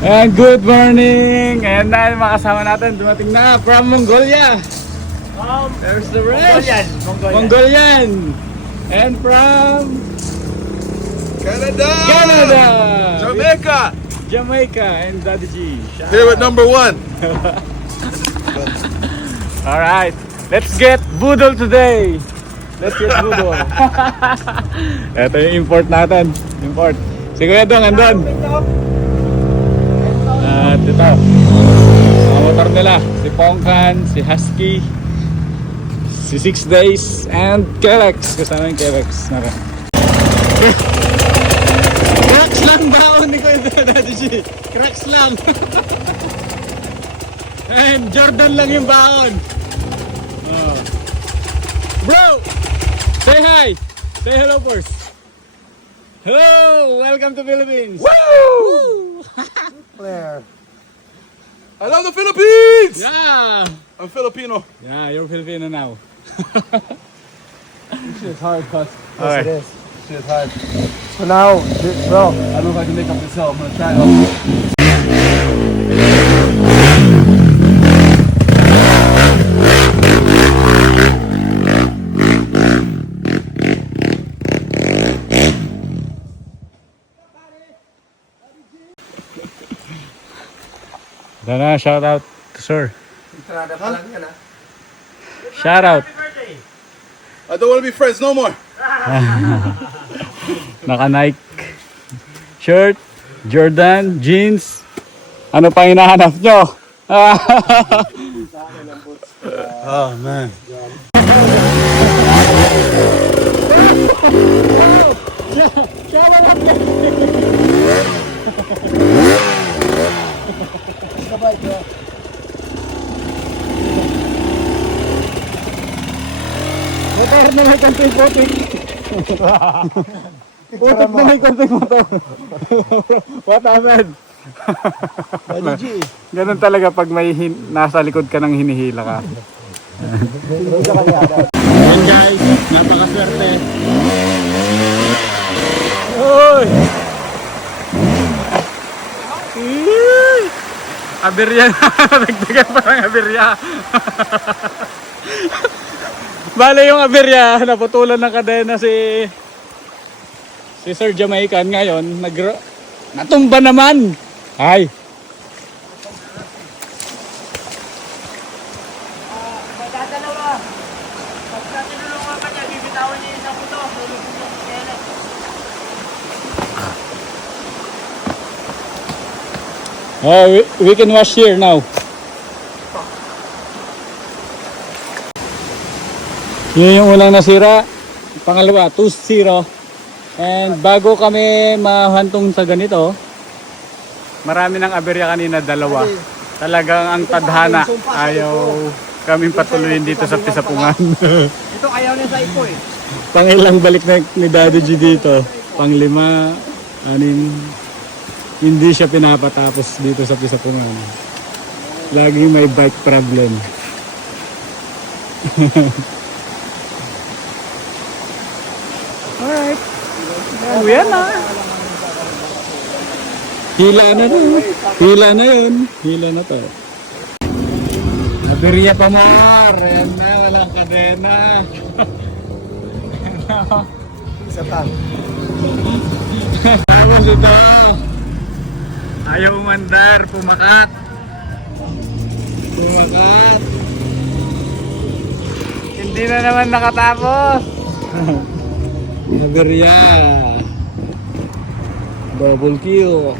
And good morning! Ayan na yung makasama natin. Dumating na from Mongolia. There's the rest. Mongolian. And from Canada! Jamaica and Daddy G. Here with number 1. Alright, let's get budol today. Let's get budol. Ito yung import natin. Import. Si Kuya Dong, andun. At ito. Mga motor nila. Si Pongkan, si Husky, si 6 Days, and Kerex. Kasama yung Kerex. Cracks lang baon ni Kuya Daddy G. Cracks lang. And Jordan lang yung baon. Oh. Bro! Say hi! Say hello first. Hello! Welcome to Philippines! Woo! Claire. I love the Philippines! Yeah! I'm Filipino. Yeah, you're Filipino now. This shit is hard, cuz. Yes, Alright. it is. This shit is hard. So now, bro, I don't know if I can make up myself. I'm gonna try it. Dana, shout out to sir. Shout out. I don't want to be friends no more. Naka Nike shirt, Jordan, jeans. Ano pa hinahanap nyo? Oh man. Motor na may kanting putik. Putik na may kanting motor. What happened? Daddy G. Ganun talaga pag may nasa likod ka ng hinihila ka. Ayan guys, napakaswerte. Uy! Uy! Aberya na. Nagdagan parang aberya. Bale yung aberya, naputulan ng kadena si Sir Jamaican ngayon. Natumba naman. Ay. Oh, we can wash here now. Yun yung unang nasira. Pangalawa, 2-0. And bago kami mahantong sa ganito, marami ng aberya kanina, 2. Talagang ang tadhana. Ayaw kaming patuloyin dito sa Pisapungan. Ito ayaw niya sa ipo eh. Pangilang balik na ni Daddy G dito. Pang-5, 6. Hindi siya pinapatapos dito sa Pisapungan. Laging may bike problem. Alright. Uwi na. Hila na to. Hila na yun. Hila na to. Aberya pa more. Ayan na. Walang kadena. Isa pa. Tapos ito. Ayaw umandar. Pumakat. Pumakat. Hindi na naman nakatapos. Aberya. Double kill.